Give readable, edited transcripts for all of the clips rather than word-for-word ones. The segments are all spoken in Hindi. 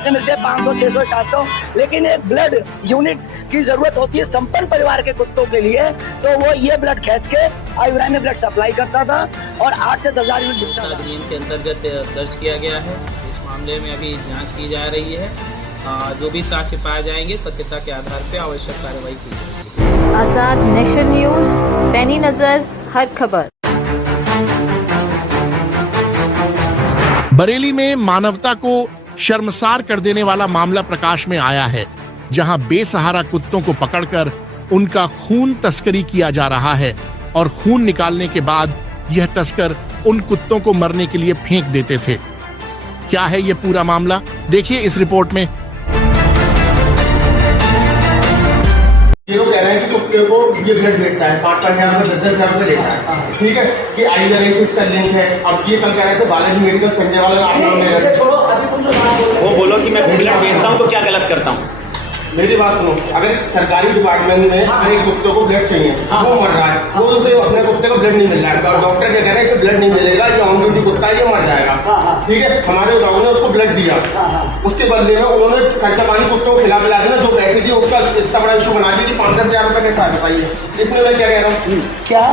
पैसे मिलते हैं 500, 600, 700, लेकिन एक ब्लड यूनिट की जरूरत होती है संपन्न परिवार के कुत्तों के लिए, तो वो ये ब्लड खींच के आयुर्वेद में ब्लड सप्लाई करता था और 8 से 10 हजार यूनिट बिकता था। अधिनियम के अंतर्गत दर्ज किया गया है। इस मामले में अभी जांच की जा रही है। जो भी साक्ष्य पाए जाएंगे सत्यता के आधार पर आवश्यक कार्रवाई की जाएगी। आजाद नेशन न्यूज, पैनी नजर, हर खबर। बरेली में मानवता को शर्मसार कर देने वाला मामला प्रकाश में आया है, जहां बेसहारा कुत्तों को पकड़कर उनका खून तस्करी किया जा रहा है और खून निकालने के बाद यह तस्कर उन कुत्तों को मरने के लिए फेंक देते थे। क्या है यह पूरा मामला, देखिए इस रिपोर्ट में। ये लोग कह रहे हैं कि कुत्ते को ये ब्लड देता है 5-5 हजार रुपये 10-10 हजार रुपये देता है, ठीक है, कि आयुर्वेद से इसका लिंक है। अब ये कल कह रहे थे बालाजी मेडिकल संजय वाला वो बोलो कि मैं ब्लड बेचता हूँ तो क्या गलत करता हूँ। मेरी बात सुनो, अगर सरकारी डिपार्टमेंट में हर एक कुत्ते को ब्लड चाहिए, वो मर रहा है, वो उसे अपने कुत्ते को ब्लड नहीं मिल रहा है, डॉक्टर क्या कह रहे हैं इसे ब्लड नहीं मिलेगा, ये ऑन ड्यूटी कुत्ता है, ये मर जाएगा, ठीक है। हमारे डॉक्टर ने उसको ब्लड दिया, उसके बदले में उन्होंने खर्चा पानी कुत्तों को खिला पिला देना, जो पैसे दिए उसका इतना बड़ा इशू बना दी 5-10 हजार रुपये के साथ बताइए। इसमें मैं क्या कह रहा हूँ, क्या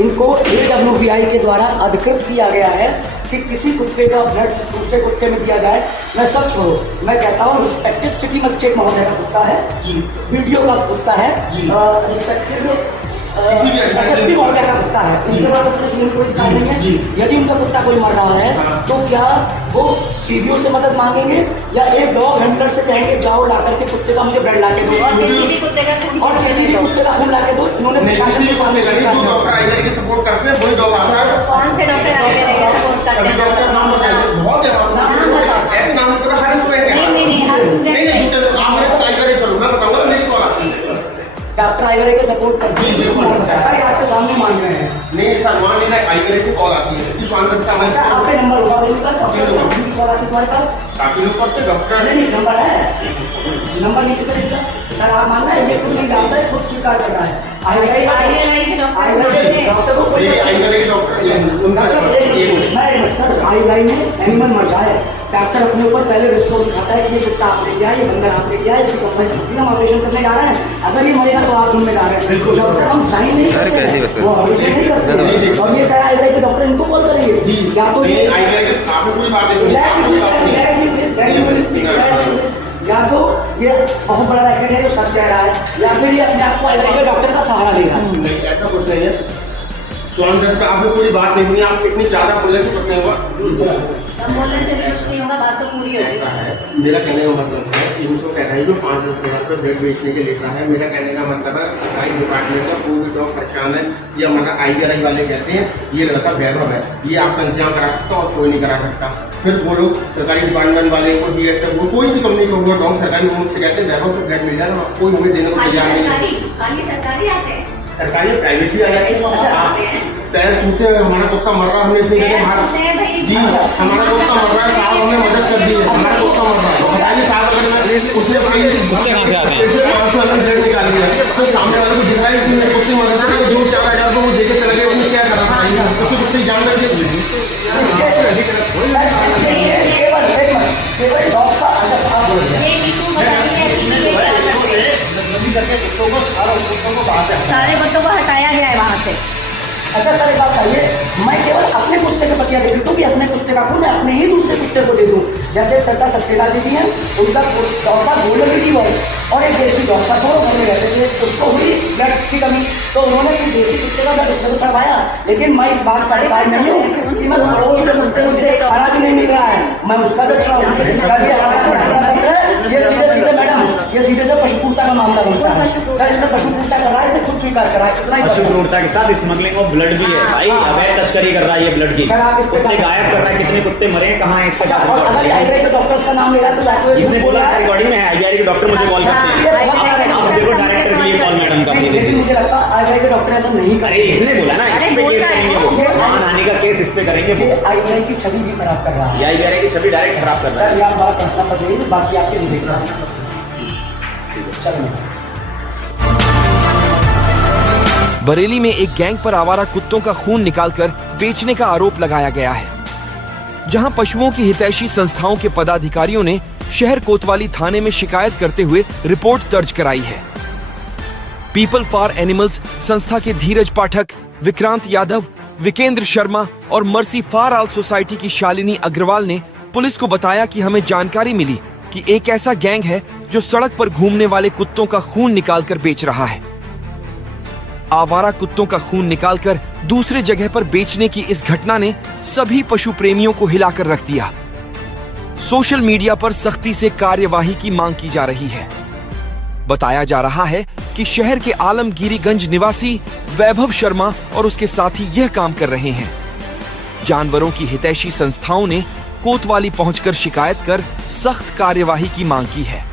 इनको AWPI के द्वारा अधिकृत किया गया है कि किसी कुत्ते का ब्लड दूसरे कुत्ते में दिया जाए? मैं सब छोड़ो, मैं कहता हूँ रिस्पेक्टेड सिटी मजिस्ट्रेट महोदय का कुत्ता है, वीडियो का कुत्ता है, रिस्पेक्टेड SSP महोदय का कुत्ता है, उनके बाद कोई काम नहीं है। यदि उनका कुत्ता कोई मर रहा है तो क्या वो CBO से मदद मांगेंगे या एक डॉग हैंडलर से कहेंगे जाओ ला करके कुत्ते का मुझे ब्लड ला के दो और किसी कुत्ते का खून ला के दो? इन्होंने प्रशासन के सामने डॉक्टर आयुर्वेद की सपोर्ट करते हैं, वही डॉग आता है। कौन से डॉक्टर आयुर्वेद का सपोर्ट करते हैं? डॉक्टर नाम बताइए, बहुत है ऐसे नाम होता है हर स्टूडेंट है। नहीं आप मेरे साथ आयुर्वेद चलो, मैं बताऊंगा मेरी कॉल आती है। डॉक्टर आयुर्वेद के सपोर्ट करते हैं, ऐसा ही आपके सामने मान रहे हैं। नहीं सर, मान लेना आयुर्वेद से कॉल आती है, इस वांदस का अच्छा आपके नंबर होगा उनका, कॉल आती तुम्हारे पास? काफी लोग करते डॉक्टर नहीं नंबर है, नंबर नीचे करेगा सर। आप मानना है ये खुद नहीं जानता है, खुद स्वीकार कर रहा है। आयुर्वेद में एनिमल मर जाए, डॉक्टर अपने ऊपर पहले रिस्क दिखाता है कि ये कुत्ता आपने किया, ये बंदर आपने किया, इसकी कंपनी हम ऑपरेशन करने जा रहे हैं। अगर ये मरेगा तो आप में जा रहे हैं, जब तक हम साइन नहीं करते वो ऑपरेशन नहीं करते। और ये कह आयुर्वेद के डॉक्टर इनको कॉल करेंगे या तो या तो ये बहुत बड़ा रैकेट है जो सच कह रहा है, या फिर ये अपने आप को आयुर्वेद के डॉक्टर का सहारा लेगा। ऐसा कुछ नहीं है, स्वास्थ्य पे आपको कोई बात नहीं हुई, आप इतनी ज्यादा बोलने से कुछ नहीं हुआ, बोलने से भी कुछ नहीं होगा, बात तो पूरी होगी। मेरा कहने का मतलब है इनको कह रहा है जो 5-10 हजार रुपये ब्लड बेचने के लेता है। मेरा कहने का मतलब है सरकारी डिपार्टमेंट का कोई भी डॉग परेशान है या हमारा IVRI वाले कहते हैं ये लड़का वैभव है, ये आपका इंतजाम करा सकता और कोई नहीं करा सकता। फिर वो लोग सरकारी डिपार्टमेंट वाले को BSF वो कोई सी कंपनी को वो डॉग सरकारी से कहते हैं वैभव से ब्लड मिल जाएगा, कोई हमें देने को तैयार नहीं है। सरकारी प्राइवेट भी आ जाते हैं, पैर छूटे हमारा कुत्ता मर रहा, हमने इसी जी हमारा कुत्ता मर रहा है साहब, हमने मदद कर दी है, हमारा कुत्ता मर रहा है, बताइए साहब अगर मैं उसने ब्लड निकाल दिया तो सामने वाले को दिखाई कि मेरे कुत्ते मर रहे हैं, 2-4 हजार वो देखे चले गए, उसने क्या करा था उसकी कुत्ते जान करके सारे कुत्तों को हटाया गया है वहाँ से। अच्छा सर एक बात बताइए, मैं केवल अपने कुत्ते के पतिया दे दूँ कि अपने कुत्ते का खून मैं अपने ही दूसरे कुत्ते को दे दूँ? जैसे सरकार सक्सेना दीदी है, उनका डॉक्टर गोल्डन रिट्रीवर और एक देसी डॉक्टर दोनों घर में रहते थे, उसको हुई ब्लड की कमी तो उन्होंने फिर देसी कुत्ते का ब्लड उसने चढ़वाया। लेकिन मैं इस बात का अधिकारी नहीं हूँ कि मैं पड़ोस के कुत्ते मुझसे खाना भी नहीं मिल रहा है, मैं उसका ब्लड चढ़ाऊँ। ये सीधे मैडम ये सीधे से पशु क्रूरता का मामला बनता है सर, इसने पशु क्रूरता कर रहा है, इसने खुद स्वीकार करा है। पशु क्रूरता के साथ स्मगलिंग ऑफ ब्लड भी है भाई, अवैध तस्करी कर रहा है ये ब्लड की, कुत्ते गायब कर रहा है, कितने कुत्ते मरे कहाँ है इसका डॉक्टर्स का नाम ले रहा है तो इसने बोला रिकॉर्डिंग में है, IVRI के डॉक्टर मुझे कॉल करते हैं, आप देखो डायरेक्टर के लिए कॉल मैडम का सीधे मुझे लगता है आयुर्वेद के डॉक्टर ऐसा नहीं करे। इसने बोला ना इस पे केस करेंगे, वो मानहानि का केस इस पे करेंगे, वो आयुर्वेद की छवि भी खराब कर रहा है, IVRI की छवि डायरेक्ट खराब कर रहा है। आप बात करना पड़ेगी, बाकी आपके नहीं देख रहा है। बरेली में एक गैंग पर आवारा कुत्तों का खून निकालकर बेचने का आरोप लगाया गया है, जहां पशुओं की हितैषी संस्थाओं के पदाधिकारियों ने शहर कोतवाली थाने में शिकायत करते हुए रिपोर्ट दर्ज कराई है। पीपल फॉर एनिमल्स संस्था के धीरज पाठक, विक्रांत यादव, विकेंद्र शर्मा और मर्सी फॉर ऑल सोसाइटी की शालिनी अग्रवाल ने पुलिस को बताया कि हमें जानकारी मिली कि एक ऐसा गैंग है जो सड़क पर घूमने वाले कुत्तों का खून निकालकर बेच रहा है। आवारा कुत्तों का खून निकालकर दूसरे जगह पर बेचने की इस घटना ने सभी पशु प्रेमियों को हिलाकर रख दिया। सोशल मीडिया पर सख्ती से कार्यवाही की मांग की जा रही है। बताया जा रहा है कि शहर के आलमगीरीगंज निवासी वैभव शर्मा और उसके साथी यह काम कर रहे हैं। जानवरों की हितैषी संस्थाओं ने कोतवाली पहुंचकर शिकायत कर सख्त कार्यवाही की मांग की है।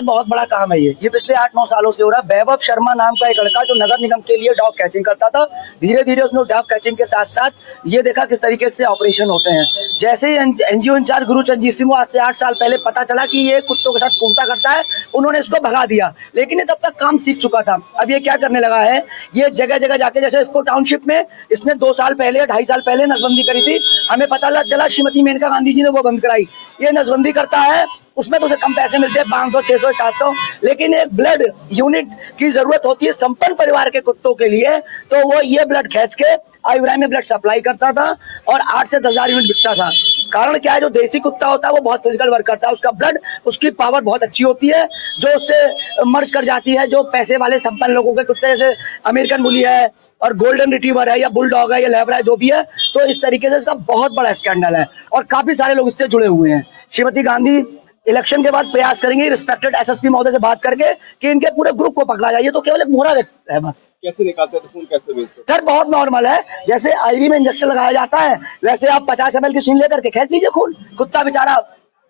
बहुत बड़ा काम है ये पिछले 8-9 सालों से हो रहा है। वैभव शर्मा नाम का एक लड़का जो नगर निगम के लिए डॉग कैचिंग करता था, धीरे धीरे उसने डॉग कैचिंग के साथ साथ ये देखा किस तरीके से ऑपरेशन होते हैं। जैसे ही एनजीओ इंचार्ज गुरुचंद जी सिंह आज से 8 साल पहले पता चला कि ये कुत्तों के साथ कूदता करता है, उन्होंने इसको भगा दिया। लेकिन ये तब तक काम सीख चुका था। अब ये क्या करने लगा है, ये जगह जगह जाके, जैसे इसको टाउनशिप में इसने 2 साल पहले 2.5 साल पहले नसबंदी करी थी। हमें पता चला श्रीमती मेनका गांधी जी ने वो बंद कराई। ये नसबंदी करता है, उसमें तो उसे कम पैसे मिलते हैं, 500, 600, 700, लेकिन एक ब्लड यूनिट की जरूरत होती है संपन्न परिवार के कुत्तों के लिए, तो वो ये ब्लड खींच के आयुर्वेद में ब्लड सप्लाई करता था और 8 से 10,000 यूनिट बिकता था। कारण क्या है, जो देसी कुत्ता होता है वो बहुत फिजिकल वर्क करता है, उसका ब्लड, उसकी पावर बहुत अच्छी होती है, जो उससे मर्ज कर जाती है। जो पैसे वाले संपन्न लोगों के कुत्ते जैसे अमेरिकन बुली है और गोल्डन रिट्रीवर है या बुलडॉग है या लैब्रा है, जो भी है, तो इस तरीके से इसका बहुत बड़ा स्कैंडल है और काफी सारे लोग इससे जुड़े हुए हैं। श्रीमती गांधी इलेक्शन के बाद प्रयास करेंगे रिस्पेक्टेड एसएसपी महोदय से बात करके कि इनके पूरे ग्रुप को पकड़ा जाए। ये तो केवल एक मोहरा है बस। कैसे निकालते हैं खून, कैसे बेचते हैं? सर बहुत नॉर्मल है, जैसे आईवी में इंजेक्शन लगाया जाता है वैसे आप 50 ml की शीन लेकर के खींच लीजिए खून। कुत्ता बेचारा,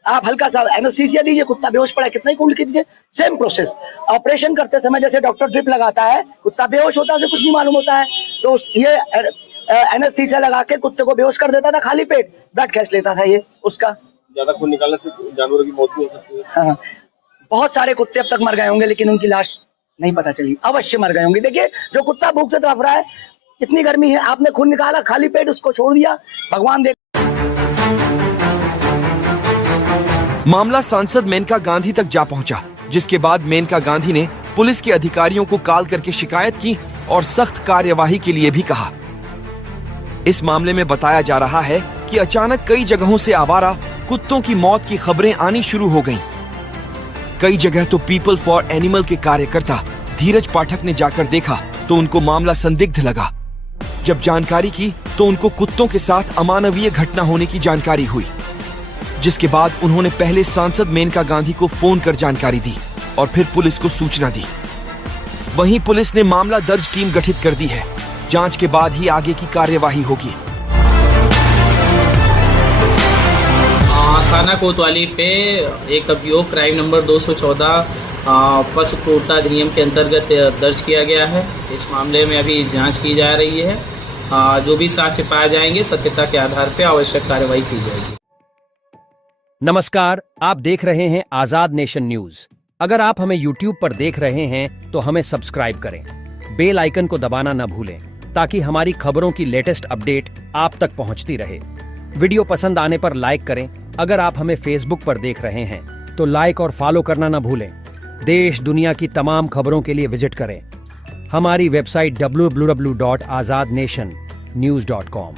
आप हल्का सा एनेस्थीसिया दीजिए, कुत्ता बेहोश पड़ा, कितना ही खून लिख दीजिए। Same process. ऑपरेशन करते समय जैसे डॉक्टर ड्रिप लगाता है, कुत्ता बेहोश होता है, उसे कुछ नहीं मालूम होता है, तो ये एनेस्थीसिया लगा के कुत्ते को बेहोश कर देता था, खाली पेट ब्लड खींच लेता था। ये उसका ज्यादा खून निकालने से जानवरों की मौत भी हो सकती है। हाँ, बहुत सारे कुत्ते अब तक मर गए होंगे लेकिन उनकी लाश नहीं पता चली, अवश्य मर गए होंगे। देखिए, जो कुत्ता भूख से तड़प रहा है, इतनी गर्मी है, आपने खून निकाला, खाली पेट उसको छोड़ दिया, भगवान देख। मामला सांसद मेनका गांधी तक जा पहुंचा, जिसके बाद मेनका गांधी ने पुलिस के अधिकारियों को कॉल करके शिकायत की और सख्त कार्यवाही के लिए भी कहा। इस मामले में बताया जा रहा है कि अचानक कई जगहों से आवारा कुत्तों की मौत की खबरें आनी शुरू हो गईं। कई जगह तो पीपल फॉर एनिमल के कार्यकर्ता धीरज पाठक ने जाकर देखा तो उनको मामला संदिग्ध लगा। जब जानकारी की तो उनको कुत्तों के साथ अमानवीय घटना होने की जानकारी हुई, जिसके बाद उन्होंने पहले सांसद मेनका गांधी को फोन कर जानकारी दी और फिर पुलिस को सूचना दी। वहीं पुलिस ने मामला दर्ज टीम गठित कर दी है। जांच के बाद ही आगे की कार्यवाही होगी। थाना कोतवाली पे एक अभियोग क्राइम नंबर 214 पशु क्रूरता अधिनियम के अंतर्गत दर्ज किया गया है। इस मामले में अभी जांच की जा रही है। जो भी साक्ष्य पाए जाएंगे सत्यता के आधार पर आवश्यक कार्रवाई की जाएगी। नमस्कार, आप देख रहे हैं आजाद नेशन न्यूज। अगर आप हमें YouTube पर देख रहे हैं तो हमें सब्सक्राइब करें, बेल आइकन को दबाना न भूलें ताकि हमारी खबरों की लेटेस्ट अपडेट आप तक पहुंचती रहे। वीडियो पसंद आने पर लाइक करें। अगर आप हमें Facebook पर देख रहे हैं तो लाइक और फॉलो करना न भूलें। देश दुनिया की तमाम खबरों के लिए विजिट करें हमारी वेबसाइट www.azadnationnews.com।